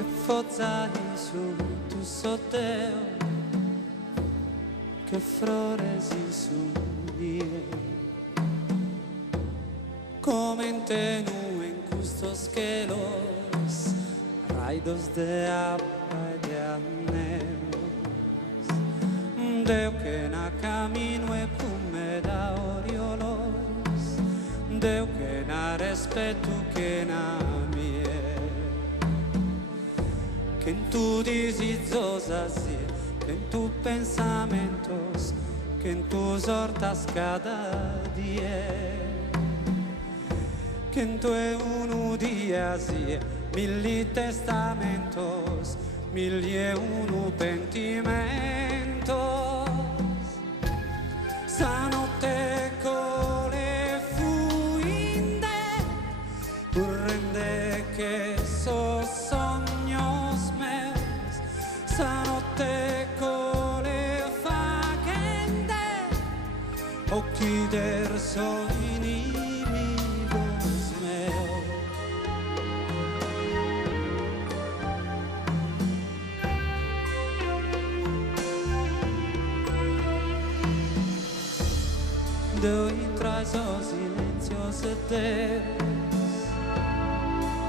che fozzai su tu sotteo, que floresi su mie, como en tenue en custos que los raidos de agua y de aneos, deu que na camino e come da oriolos, deu que na respeto que na mie, que en tu disizos así, que en tus pensamientos, que en tus hortas cada día, que en tu uno día así, mil testamentos, mil y uno pentimentos. Stanotte con le fuinde, rende che so sognos meus, stanotte con le faghende, occhi der so inimigos meus. Deu intro a so silencios eternos,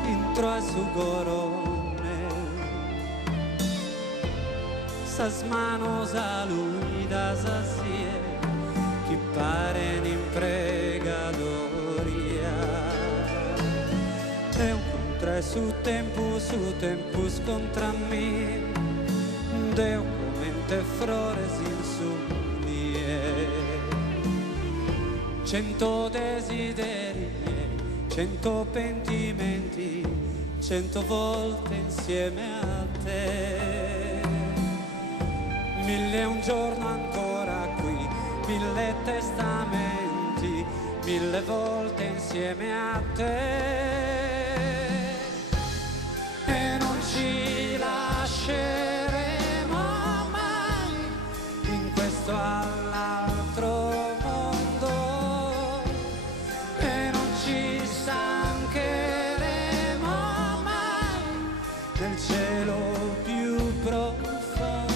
intro a su corone, sas manos aluidas así, que paren in pregadoria. Eu contra su tempus contra mí, deu comente flores in su nie. 100 desideri miei, 100 pentimenti, 100 volte insieme a te. 1000 un giorno ancora qui, 1000 testamenti, 1000 volte insieme a te. E non ci lasceremo mai in questo all'altro del cielo più profondo.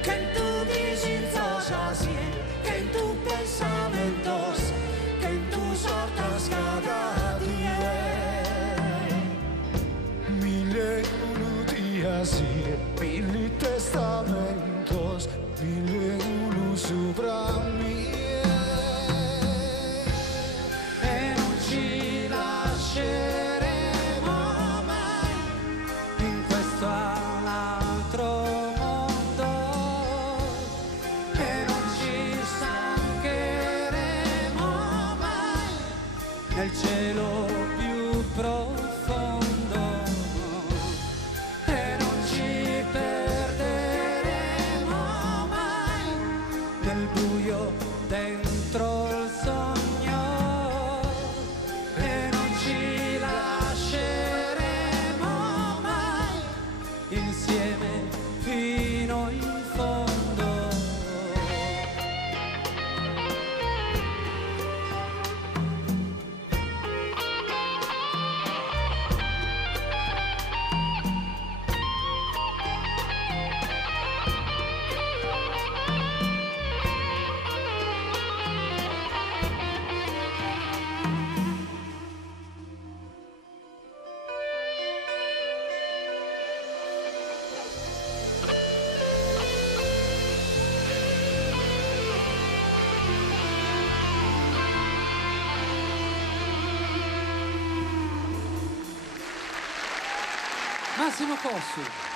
Que en tus pensamientos, que en tus hortas cada día, 1001 días y 1000 testamentos, 1001 sopra mí. e non ci lasceremo mai in questo all'altro mondo. Nel cielo più profondo, e non ci perderemo mai nel buio dentro il sogno, e non ci lasceremo mai insieme fino in fondo. Massimo Cossu.